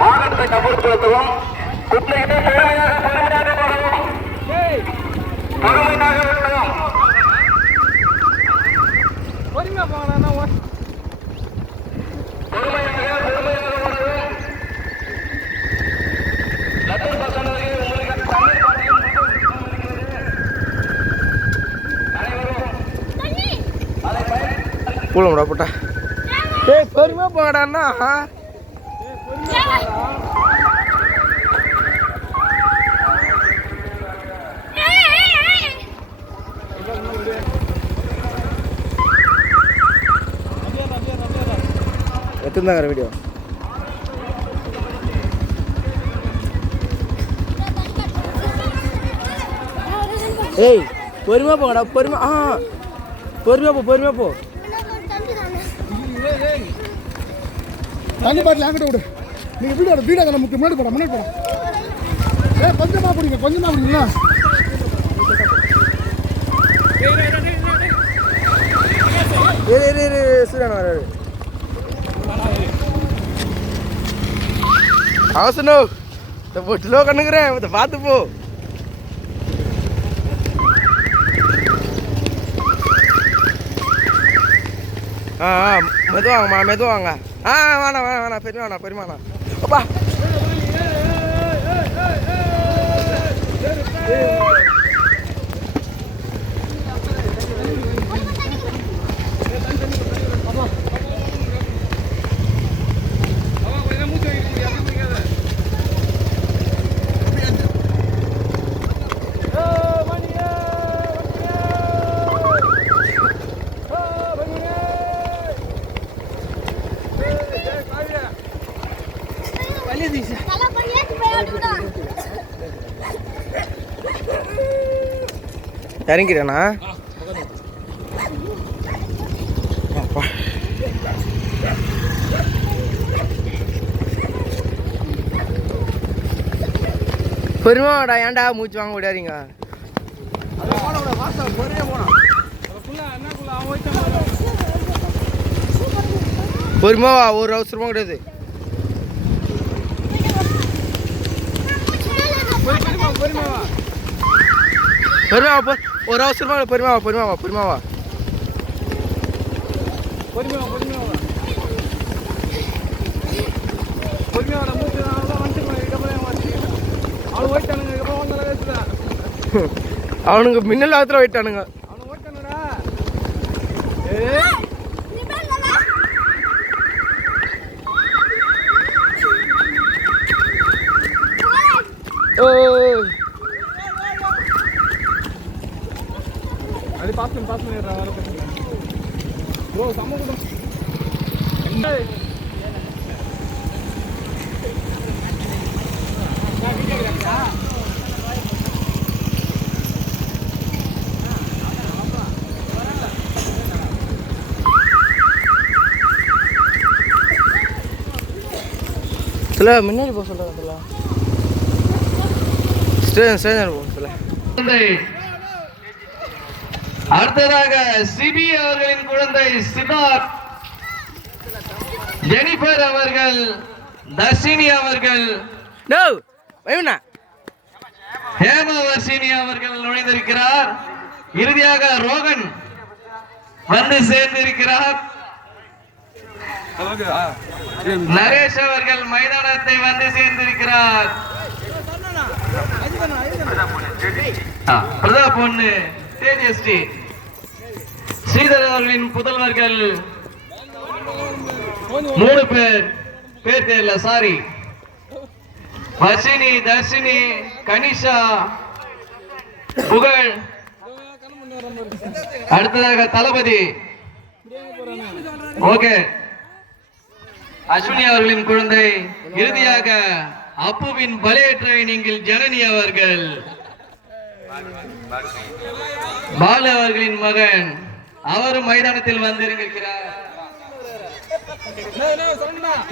வாகனத்தை கபூர்படுத்தவும் குட்டையிட்டு பொறுமையாக போடவும் பொறுமையாக விடவும் பொறுமையாக போடவும் லத்தூர் பஸ் உங்களுக்கு தண்ணீர் பூலம்டா போட்டா ஏய் பொறுமையா போடான்னா எத்தனை வீடியோ ஏய் பொறுமையா போங்கடா பொறுமையா போ தண்ணி பாட்டில் என்கிட்ட விடு. நீங்கள் வீடை கடை முன்னாடி போட கொஞ்சமாக பிடிங்களா சூரியன் வராரு அவசரம் இந்த பொட்டிலோ கண்ணுங்கிறேன் இதை பார்த்து போ மெதுவாங்கம்மா வேணாம் பெருமாண்ணா அப்பா இறங்கிட்டேண்ணா பொறுமாடா ஏன்டா மூச்சு வாங்க விடாதீங்க பொறுமாவா ஒரு அவசரமா கிடையாது பொறுமாவா ஒரு அவசரமா பொறுமாவா அவனுங்க மின்னல் ஆத்துல போயிட்டானுங்க அது பாஸ் பண்ணிடுறேன் வர ப்ரோ சம்ம கூட சில முன்னாடி போக சொல்ல ஸ்டேஜர் போக சொல்ல அடுத்ததாக சிபி அவர்களின் குழந்தை சித்தார்த், ஜெனிஃபர் அவர்கள், தர்ஷினி அவர்கள், ஹேமவர்ஷினி அவர்கள் நுழைந்திருக்கிறார். இறுதியாக ரோகன் வந்து சேர்ந்திருக்கிறார். நரேஷ் அவர்கள் மைதானத்தை வந்து சேர்ந்திருக்கிறார். பிரதா பொண்ணு தேஜஸ்ரீ, ஸ்ரீதர் அவர்களின் புதல்வர்கள் 3 பேர் தெரியல, சாரி. வர்ஷினி, தர்ஷினி, கனிஷா, புகழ். அடுத்ததாக தளபதி. ஓகே, அஸ்வினி அவர்களின் குழந்தை. இறுதியாக அப்புவின் பலே ட்ரைனிங்கில் ஜனனி அவர்கள், பாலு அவர்களின் மகன், அவரும் மைதானத்தில் வந்திருக்கிறார்.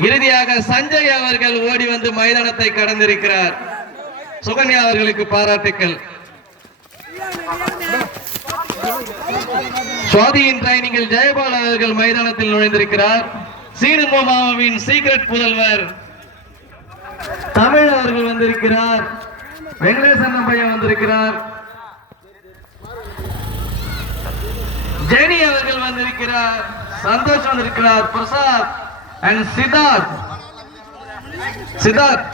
இறுதியாக சஞ்சய் அவர்கள் ஓடி வந்து மைதானத்தை கடந்திருக்கிறார். சுகன்யா அவர்களுக்கு பாராட்டுக்கள். சுவாதியின் ட்ரைனிங்கில் ஜெயபால் அவர்கள் மைதானத்தில் நுழைந்திருக்கிறார். சீனு மாமாவின் சீக்ரெட் புதல்வர் வந்திருக்கிறார். வெங்கடேசன் பையன் வந்திருக்கிறார். ஜெனி அவர்கள் வந்திருக்கிறார். சந்தோஷ் வந்திருக்கிறார். பிரசாத் அண்ட் சித்தார்த்